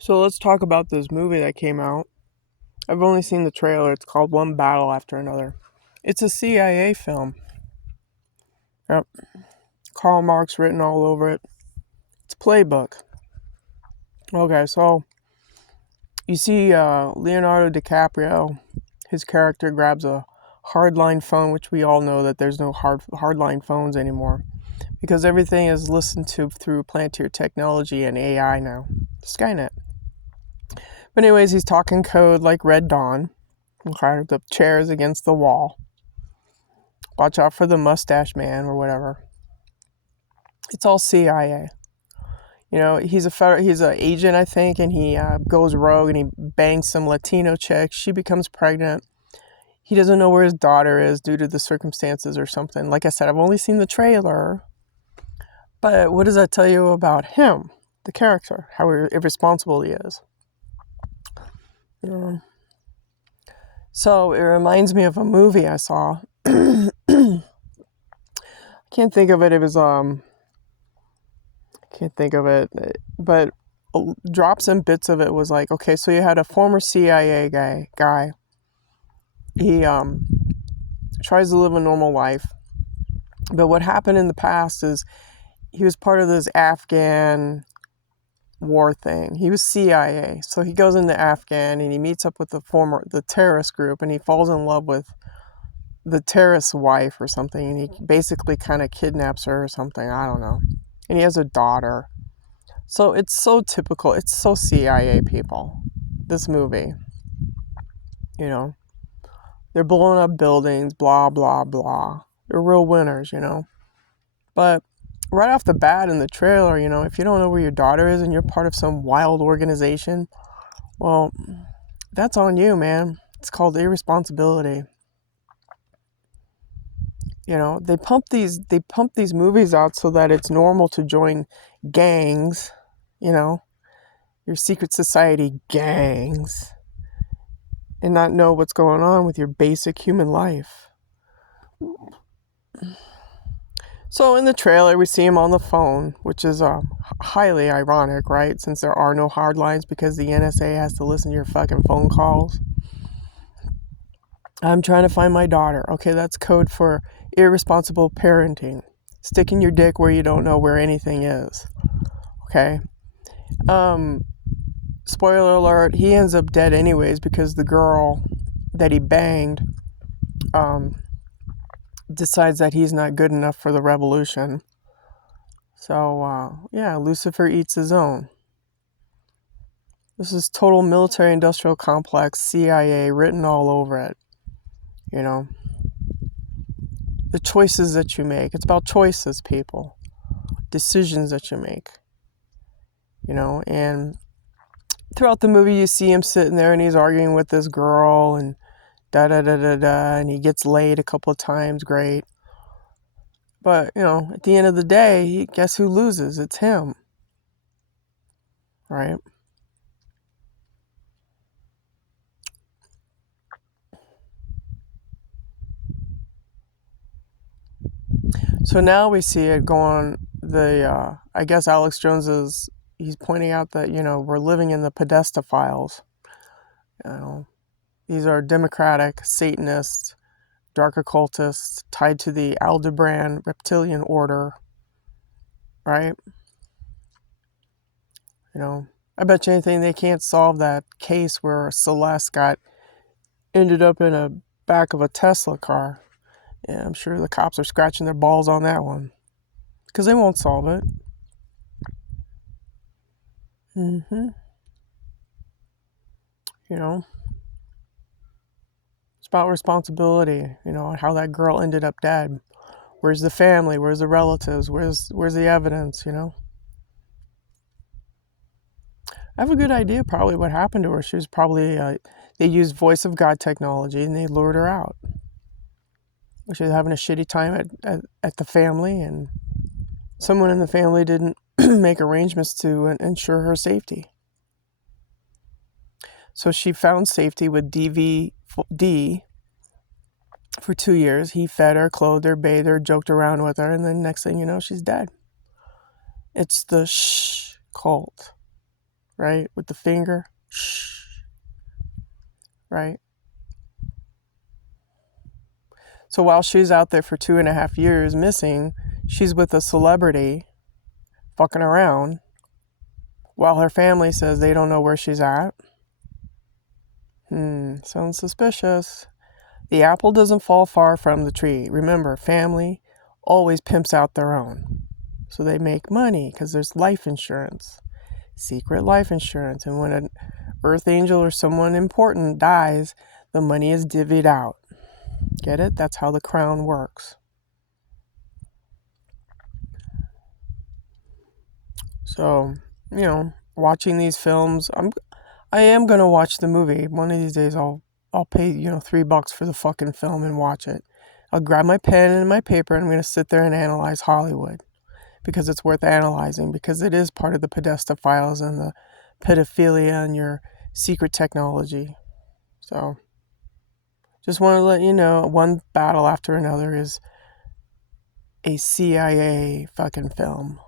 So let's talk about this movie that came out. I've only seen the trailer. It's called One Battle After Another. It's a CIA film. Yep. Karl Marx written all over it. It's a playbook. Okay, so you see Leonardo DiCaprio. His character grabs a hardline phone, which we all know that there's no hardline phones anymore because everything is listened to through Palantir technology and AI now. Skynet. But anyways, he's talking code like Red Dawn. Okay, the chair is against the wall. Watch out for the mustache man or whatever. It's all CIA. You know, he's an agent, I think, and he goes rogue and he bangs some Latino chick. She becomes pregnant. He doesn't know where his daughter is due to the circumstances or something. Like I said, I've only seen the trailer. But what does that tell you about him, the character, how irresponsible he is? Yeah. So it reminds me of a movie I saw. I can't think of it. It was can't think of it, but drops and bits of it was like, okay, so you had a former CIA guy. He tries to live a normal life, but what happened in the past is he was part of this Afghan war thing. He was CIA, so he goes into Afghan and he meets up with the terrorist group, and he falls in love with the terrorist's wife or something, and he basically kind of kidnaps her or something. I don't know. And he has a daughter. So it's so typical. It's so CIA people. This movie, you know, they're blowing up buildings, blah blah blah. They're real winners, you know. But right off the bat in the trailer, you know, if you don't know where your daughter is and you're part of some wild organization, well, that's on you, man. It's called irresponsibility. You know, they pump these movies out so that it's normal to join gangs, you know, your secret society gangs, and not know what's going on with your basic human life. So in the trailer, we see him on the phone, which is highly ironic, right? Since there are no hard lines because the NSA has to listen to your fucking phone calls. I'm trying to find my daughter. Okay, that's code for irresponsible parenting. Sticking your dick where you don't know where anything is. Okay? Spoiler alert, he ends up dead anyways because the girl that he banged decides that he's not good enough for the revolution. So, yeah, Lucifer eats his own. This is total military industrial complex, CIA written all over it. You know, the choices that you make. It's about choices, people. Decisions that you make. You know, and throughout the movie, you see him sitting there and he's arguing with this girl and da da da da da, and he gets laid a couple of times. Great. But, you know, at the end of the day, guess who loses? It's him. Right? So now we see it going, I guess Alex Jones he's pointing out that, you know, we're living in the Podesta files. You know, these are democratic, Satanists, dark occultists tied to the Aldebaran reptilian order, right? You know, I bet you anything they can't solve that case where Celeste ended up in a back of a Tesla car. Yeah, I'm sure the cops are scratching their balls on that one because they won't solve it. You know, it's about responsibility. You know, how that girl ended up dead. Where's the family? Where's the relatives? Where's the evidence? You know, I have a good idea probably what happened to her. She was probably they used voice of God technology and they lured her out. She was having a shitty time at the family, and someone in the family didn't make arrangements to ensure her safety. So she found safety with DVD for 2 years. He fed her, clothed her, bathed her, joked around with her, and then next thing you know, she's dead. It's the shh cult. right? With the finger. Shh. Right? So while she's out there for 2.5 years missing, she's with a celebrity fucking around while her family says they don't know where she's at. Sounds suspicious. The apple doesn't fall far from the tree. Remember, family always pimps out their own. So they make money because there's life insurance, secret life insurance. And when an earth angel or someone important dies, the money is divvied out. Get it? That's how the crown works. So, watching these films, I am gonna watch the movie. One of these days I'll pay, $3 for the fucking film and watch it. I'll grab my pen and my paper and I'm gonna sit there and analyze Hollywood. Because it's worth analyzing, because it is part of the Podesta files and the pedophilia and your secret technology. So, just want to let you know, one battle after another is a CIA fucking film.